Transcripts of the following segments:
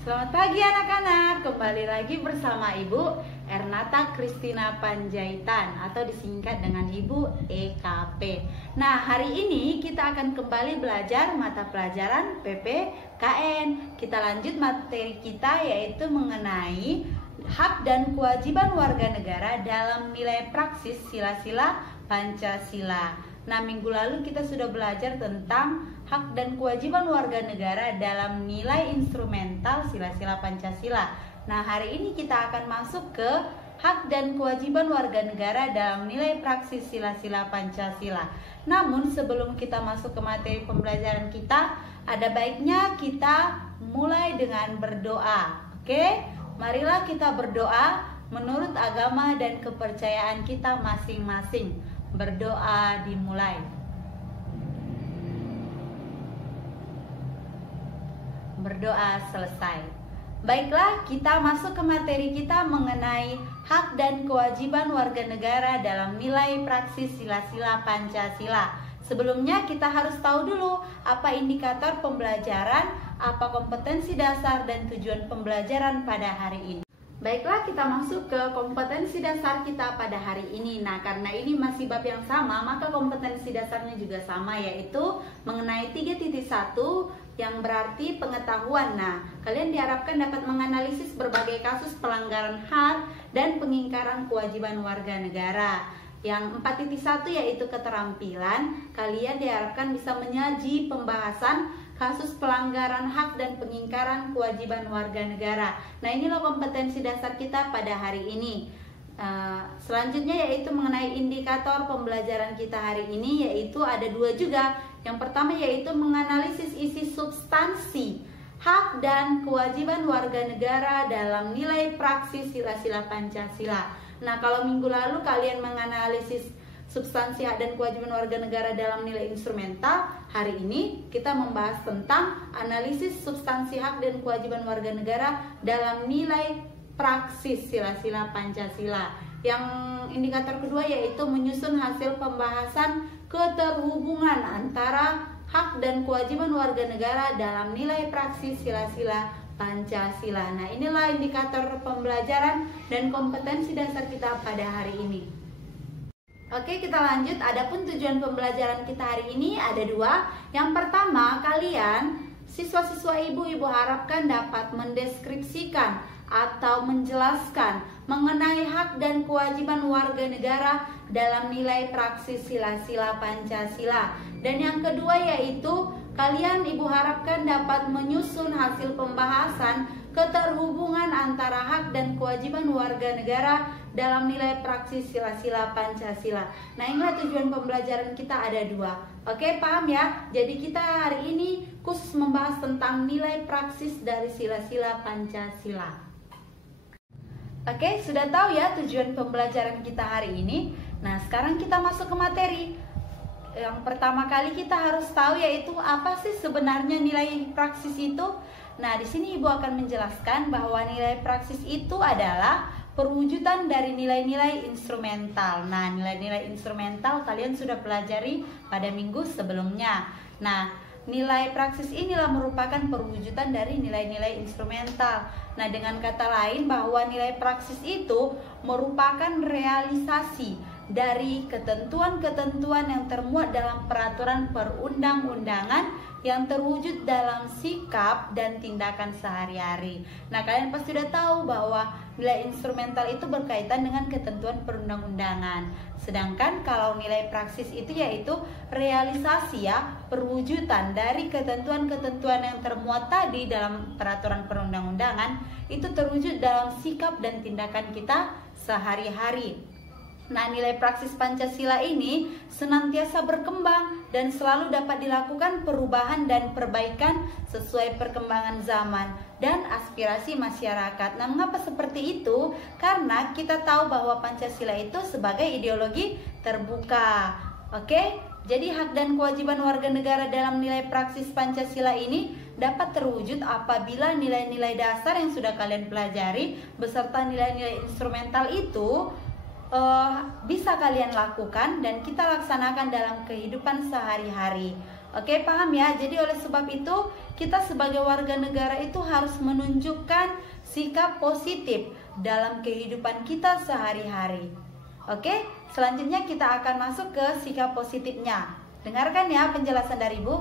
Selamat pagi anak-anak, kembali lagi bersama Ibu Ernata Kristina Panjaitan atau disingkat dengan Ibu EKP. Nah, hari ini kita akan kembali belajar mata pelajaran PPKN. Kita lanjut materi kita yaitu mengenai hak dan kewajiban warga negara dalam nilai praksis sila-sila Pancasila. Nah, minggu lalu kita sudah belajar tentang hak dan kewajiban warga negara dalam nilai instrumental sila-sila Pancasila. Nah, hari ini kita akan masuk ke hak dan kewajiban warga negara dalam nilai praksis sila-sila Pancasila. Namun, sebelum kita masuk ke materi pembelajaran kita, ada baiknya kita mulai dengan berdoa. Oke? Marilah kita berdoa menurut agama dan kepercayaan kita masing-masing. Berdoa dimulai. Berdoa selesai. Baiklah, kita masuk ke materi kita mengenai hak dan kewajiban warga negara dalam nilai praksis sila-sila Pancasila. Sebelumnya kita harus tahu dulu apa indikator pembelajaran, apa kompetensi dasar dan tujuan pembelajaran pada hari ini. Baiklah, kita masuk ke kompetensi dasar kita pada hari ini. Nah, karena ini masih bab yang sama, maka kompetensi dasarnya juga sama, yaitu mengenai 3.1 yang berarti pengetahuan. Nah, kalian diharapkan dapat menganalisis berbagai kasus pelanggaran hak dan pengingkaran kewajiban warga negara. Yang 4.1 yaitu keterampilan, kalian diharapkan bisa menyaji pembahasan kasus pelanggaran hak dan pengingkaran kewajiban warga negara. Nah, inilah kompetensi dasar kita pada hari ini. Selanjutnya yaitu mengenai indikator pembelajaran kita hari ini, yaitu ada dua juga. Yang pertama yaitu menganalisis isi substansi hak dan kewajiban warga negara dalam nilai praksis sila-sila Pancasila. Nah, kalau minggu lalu kalian menganalisis substansi hak dan kewajiban warga negara dalam nilai instrumental, hari ini kita membahas tentang analisis substansi hak dan kewajiban warga negara dalam nilai praksis sila-sila Pancasila. Yang indikator kedua yaitu menyusun hasil pembahasan keterhubungan antara hak dan kewajiban warga negara dalam nilai praksis sila-sila Pancasila. Nah, inilah indikator pembelajaran dan kompetensi dasar kita pada hari ini. Oke, kita lanjut. Adapun tujuan pembelajaran kita hari ini ada dua. Yang pertama, kalian siswa-siswa ibu harapkan dapat mendeskripsikan atau menjelaskan mengenai hak dan kewajiban warga negara dalam nilai praksis sila-sila Pancasila. Dan yang kedua yaitu kalian ibu harapkan dapat menyusun hasil pembahasan keterhubungan antara hak dan kewajiban warga negara dalam nilai praksis sila-sila Pancasila. Nah, inilah tujuan pembelajaran kita ada dua. Oke, paham ya? Jadi kita hari ini khusus membahas tentang nilai praksis dari sila-sila Pancasila. Oke, sudah tahu ya tujuan pembelajaran kita hari ini. Nah, sekarang kita masuk ke materi. Yang pertama kali kita harus tahu yaitu apa sih sebenarnya nilai praksis itu? Nah, di sini Ibu akan menjelaskan bahwa nilai praksis itu adalah perwujudan dari nilai-nilai instrumental. Nah, nilai-nilai instrumental kalian sudah pelajari pada minggu sebelumnya. Nah, nilai praksis inilah merupakan perwujudan dari nilai-nilai instrumental. Nah, dengan kata lain bahwa nilai praksis itu merupakan realisasi dari ketentuan-ketentuan yang termuat dalam peraturan perundang-undangan yang terwujud dalam sikap dan tindakan sehari-hari. Nah, kalian pasti sudah tahu bahwa nilai instrumental itu berkaitan dengan ketentuan perundang-undangan. Sedangkan kalau nilai praksis itu yaitu realisasi ya, perwujudan dari ketentuan-ketentuan yang termuat tadi dalam peraturan perundang-undangan itu terwujud dalam sikap dan tindakan kita sehari-hari. Nah, nilai praksis Pancasila ini senantiasa berkembang dan selalu dapat dilakukan perubahan dan perbaikan sesuai perkembangan zaman dan aspirasi masyarakat. Nah, mengapa seperti itu? Karena kita tahu bahwa Pancasila itu sebagai ideologi terbuka. Oke? Jadi hak dan kewajiban warga negara dalam nilai praksis Pancasila ini dapat terwujud apabila nilai-nilai dasar yang sudah kalian pelajari beserta nilai-nilai instrumental itu bisa kalian lakukan dan kita laksanakan dalam kehidupan sehari-hari. Oke, paham ya? Jadi oleh sebab itu kita sebagai warga negara itu harus menunjukkan sikap positif dalam kehidupan kita sehari-hari. Oke, selanjutnya kita akan masuk ke sikap positifnya. Dengarkan ya penjelasan dari Ibu.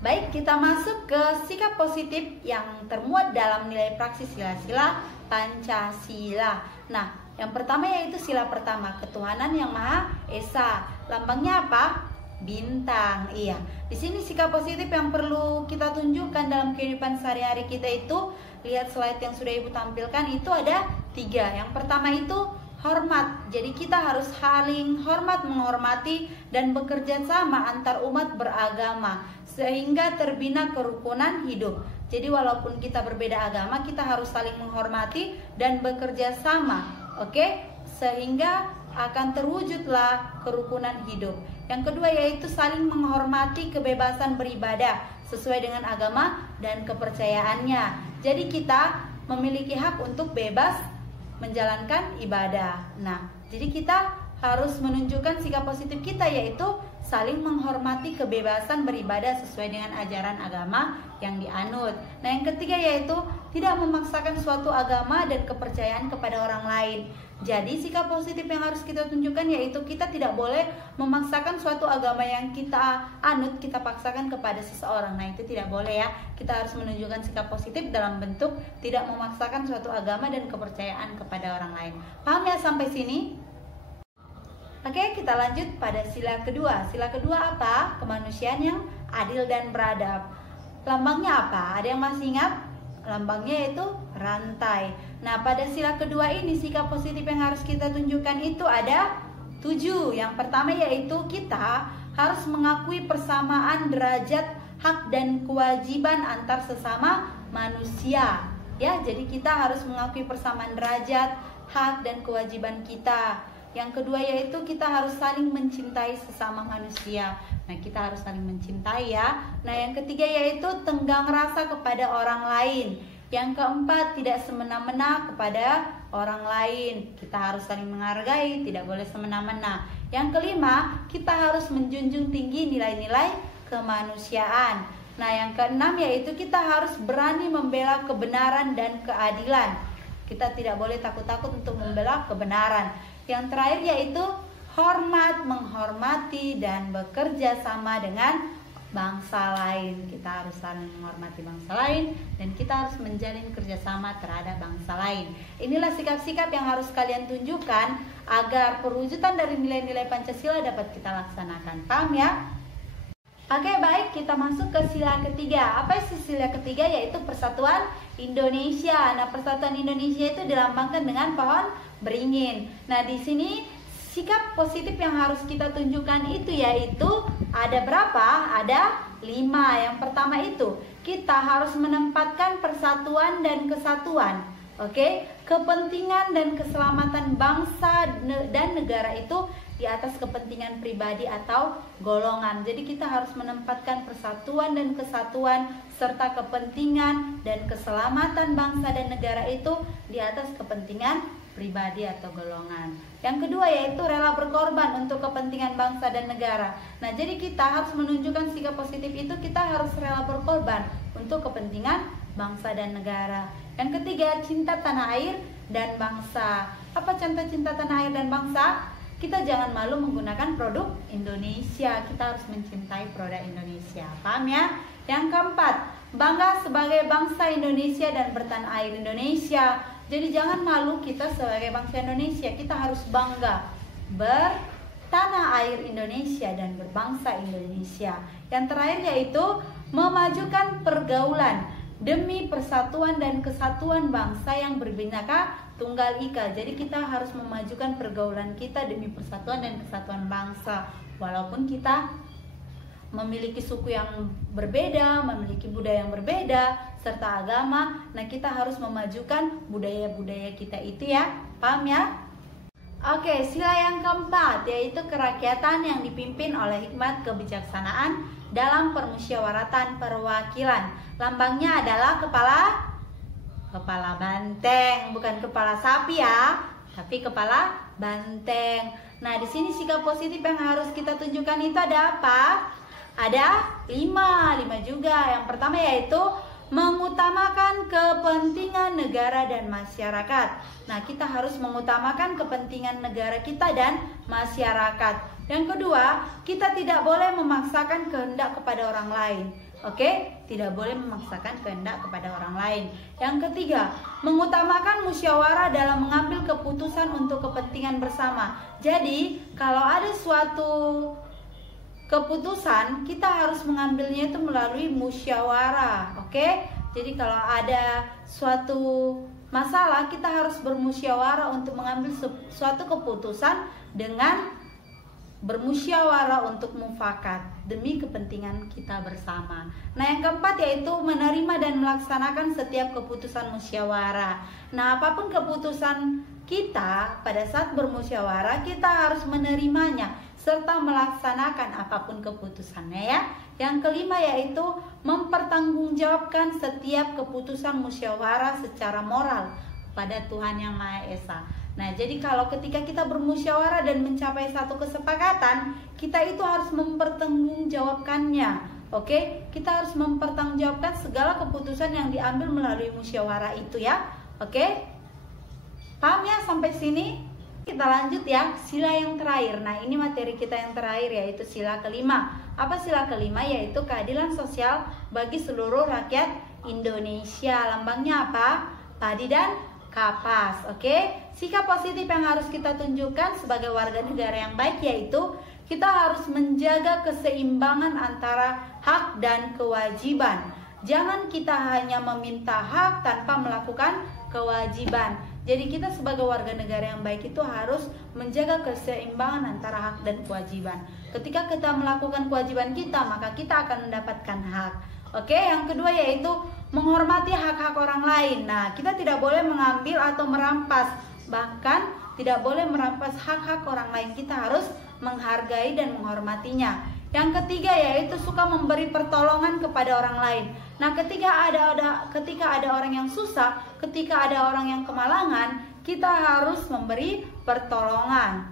Baik, kita masuk ke sikap positif yang termuat dalam nilai praksis sila-sila Pancasila. Nah, yang pertama yaitu sila pertama, ketuhanan yang Maha Esa. Lambangnya apa? Bintang. Iya. Di sini sikap positif yang perlu kita tunjukkan dalam kehidupan sehari-hari kita itu, lihat slide yang sudah Ibu tampilkan, itu ada 3. Yang pertama itu hormat. Jadi kita harus saling hormat, menghormati dan bekerja sama antar umat beragama sehingga terbina kerukunan hidup. Jadi walaupun kita berbeda agama, kita harus saling menghormati dan bekerja sama. Oke? Sehingga akan terwujudlah kerukunan hidup. Yang kedua yaitu saling menghormati kebebasan beribadah sesuai dengan agama dan kepercayaannya. Jadi kita memiliki hak untuk bebas menjalankan ibadah. Nah, jadi kita harus menunjukkan sikap positif kita yaitu saling menghormati kebebasan beribadah sesuai dengan ajaran agama yang dianut. Nah, yang ketiga yaitu tidak memaksakan suatu agama dan kepercayaan kepada orang lain. Jadi sikap positif yang harus kita tunjukkan yaitu kita tidak boleh memaksakan suatu agama yang kita anut, kita paksakan kepada seseorang. Nah, itu tidak boleh ya. Kita harus menunjukkan sikap positif dalam bentuk tidak memaksakan suatu agama dan kepercayaan kepada orang lain. Paham ya sampai sini? Oke, kita lanjut pada sila kedua. Sila kedua apa? Kemanusiaan yang adil dan beradab. Lambangnya apa? Ada yang masih ingat? Lambangnya yaitu rantai. Nah, pada sila kedua ini sikap positif yang harus kita tunjukkan itu ada 7. Yang pertama yaitu kita harus mengakui persamaan derajat hak dan kewajiban antar sesama manusia. Ya, jadi kita harus mengakui persamaan derajat, hak dan kewajiban kita. Yang kedua yaitu kita harus saling mencintai sesama manusia. Nah, kita harus saling mencintai ya. Nah, yang ketiga yaitu tenggang rasa kepada orang lain. Yang keempat, tidak semena-mena kepada orang lain. Kita harus saling menghargai, tidak boleh semena-mena. Yang kelima, kita harus menjunjung tinggi nilai-nilai kemanusiaan. Nah, yang keenam yaitu kita harus berani membela kebenaran dan keadilan. Kita tidak boleh takut-takut untuk membela kebenaran. Yang terakhir yaitu hormat, menghormati dan bekerja sama dengan bangsa lain. Kita harus saling menghormati bangsa lain dan kita harus menjalin kerjasama terhadap bangsa lain. Inilah sikap-sikap yang harus kalian tunjukkan agar perwujudan dari nilai-nilai Pancasila dapat kita laksanakan. Paham ya? Oke, baik, kita masuk ke sila ketiga. Apa sih sila ketiga? Yaitu Persatuan Indonesia. Nah, Persatuan Indonesia itu dilambangkan dengan pohon beringin. Nah, di sini sikap positif yang harus kita tunjukkan itu yaitu ada berapa? Ada 5. Yang pertama itu kita harus menempatkan persatuan dan kesatuan. Oke, kepentingan dan keselamatan bangsa dan negara itu di atas kepentingan pribadi atau golongan. Jadi kita harus menempatkan persatuan dan kesatuan serta kepentingan dan keselamatan bangsa dan negara itu di atas kepentingan pribadi atau golongan. Yang kedua yaitu rela berkorban untuk kepentingan bangsa dan negara. Nah, jadi kita harus menunjukkan sikap positif itu, kita harus rela berkorban untuk kepentingan bangsa dan negara. Yang ketiga, cinta tanah air dan bangsa. Apa contoh cinta tanah air dan bangsa? Kita jangan malu menggunakan produk Indonesia. Kita harus mencintai produk Indonesia. Paham ya? Yang keempat, bangga sebagai bangsa Indonesia dan bertanah air Indonesia. Jadi jangan malu kita sebagai bangsa Indonesia. Kita harus bangga bertanah air Indonesia dan berbangsa Indonesia. Yang terakhir yaitu memajukan pergaulan demi persatuan dan kesatuan bangsa yang berbineka Tunggal Ika. Jadi kita harus memajukan pergaulan kita demi persatuan dan kesatuan bangsa. Walaupun kita memiliki suku yang berbeda, memiliki budaya yang berbeda, serta agama, nah kita harus memajukan budaya-budaya kita itu ya. Paham ya? Oke, sila yang keempat yaitu kerakyatan yang dipimpin oleh hikmat kebijaksanaan dalam permusyawaratan perwakilan. Lambangnya adalah kepala banteng, bukan kepala sapi ya, tapi kepala banteng. Nah, di sini sikap positif yang harus kita tunjukkan itu ada apa? Ada 5 juga. Yang pertama yaitu mengutamakan kepentingan negara dan masyarakat. Nah, kita harus mengutamakan kepentingan negara kita dan masyarakat. Yang kedua, kita tidak boleh memaksakan kehendak kepada orang lain. Oke, tidak boleh memaksakan kehendak kepada orang lain. Yang ketiga, mengutamakan musyawarah dalam mengambil keputusan untuk kepentingan bersama. Jadi, kalau ada suatu keputusan, kita harus mengambilnya itu melalui musyawarah. Oke, jadi kalau ada suatu masalah, kita harus bermusyawarah untuk mengambil suatu keputusan dengan bermusyawarah untuk mufakat demi kepentingan kita bersama. Nah, yang keempat yaitu menerima dan melaksanakan setiap keputusan musyawarah. Nah, apapun keputusan kita pada saat bermusyawarah, kita harus menerimanya serta melaksanakan apapun keputusannya ya. Yang kelima yaitu mempertanggungjawabkan setiap keputusan musyawarah secara moral kepada Tuhan Yang Maha Esa. Nah, jadi kalau ketika kita bermusyawarah dan mencapai satu kesepakatan, kita itu harus mempertanggungjawabkannya. Oke, kita harus mempertanggungjawabkan segala keputusan yang diambil melalui musyawarah itu ya. Oke, paham ya sampai sini? Kita lanjut ya, sila yang terakhir. Nah, ini materi kita yang terakhir yaitu sila kelima. Apa sila kelima? Yaitu keadilan sosial bagi seluruh rakyat Indonesia. Lambangnya apa? Padi dan kapas. Oke, sikap positif yang harus kita tunjukkan sebagai warga negara yang baik yaitu kita harus menjaga keseimbangan antara hak dan kewajiban. Jangan kita hanya meminta hak tanpa melakukan kewajiban. Jadi kita sebagai warga negara yang baik itu harus menjaga keseimbangan antara hak dan kewajiban. Ketika kita melakukan kewajiban kita, maka kita akan mendapatkan hak. Oke, yang kedua yaitu menghormati hak-hak orang lain. Nah, kita tidak boleh mengambil atau merampas, bahkan tidak boleh merampas hak-hak orang lain. Kita harus menghargai dan menghormatinya. Yang ketiga yaitu suka memberi pertolongan kepada orang lain. Nah, ketika ada orang yang susah, ketika ada orang yang kemalangan, kita harus memberi pertolongan.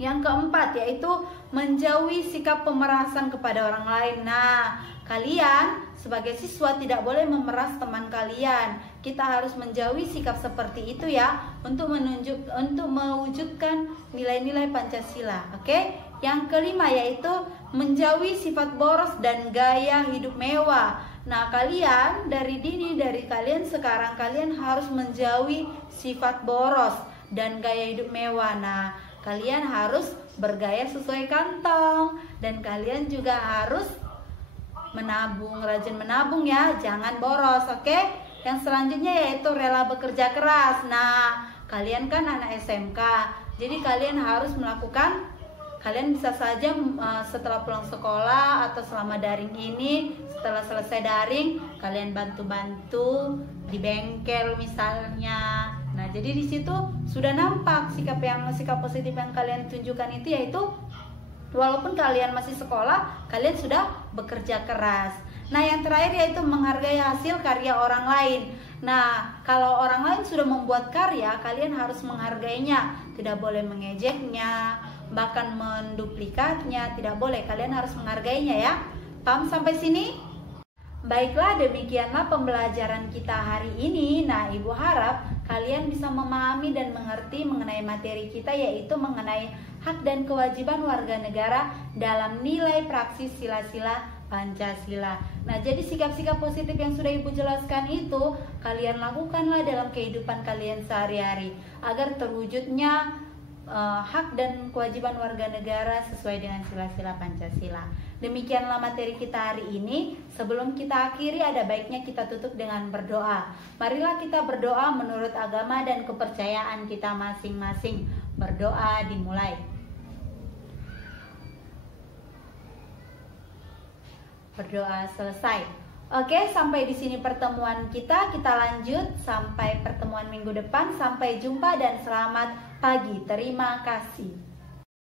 Yang keempat yaitu menjauhi sikap pemerasan kepada orang lain. Nah, kalian sebagai siswa tidak boleh memeras teman kalian. Kita harus menjauhi sikap seperti itu ya, untuk mewujudkan nilai-nilai Pancasila. Oke? Yang kelima yaitu menjauhi sifat boros dan gaya hidup mewah. Nah, kalian dari kalian sekarang kalian harus menjauhi sifat boros dan gaya hidup mewah. Nah, kalian harus bergaya sesuai kantong dan kalian juga harus menabung, rajin menabung ya, jangan boros. Oke? Yang selanjutnya yaitu rela bekerja keras. Nah, kalian kan anak SMK, jadi kalian harus kalian bisa saja setelah pulang sekolah atau selama daring ini, setelah selesai daring, kalian bantu-bantu di bengkel misalnya. Nah, jadi di situ sudah nampak sikap positif yang kalian tunjukkan itu yaitu walaupun kalian masih sekolah, kalian sudah bekerja keras. Nah, yang terakhir yaitu menghargai hasil karya orang lain. Nah, kalau orang lain sudah membuat karya, kalian harus menghargainya. Tidak boleh mengejeknya, bahkan menduplikatnya, tidak boleh. Kalian harus menghargainya ya. Paham sampai sini? Baiklah, demikianlah pembelajaran kita hari ini. Nah, Ibu harap kalian bisa memahami dan mengerti mengenai materi kita, yaitu mengenai hak dan kewajiban warga negara dalam nilai praksis sila-sila Pancasila. Nah, jadi sikap-sikap positif yang sudah Ibu jelaskan itu kalian lakukanlah dalam kehidupan kalian sehari-hari agar terwujudnya hak dan kewajiban warga negara sesuai dengan sila-sila Pancasila. Demikianlah materi kita hari ini. Sebelum kita akhiri, ada baiknya kita tutup dengan berdoa. Marilah kita berdoa menurut agama dan kepercayaan kita masing-masing. Berdoa dimulai. Berdoa selesai. Oke, sampai di sini pertemuan kita. Kita lanjut sampai pertemuan minggu depan. Sampai jumpa dan selamat pagi. Terima kasih.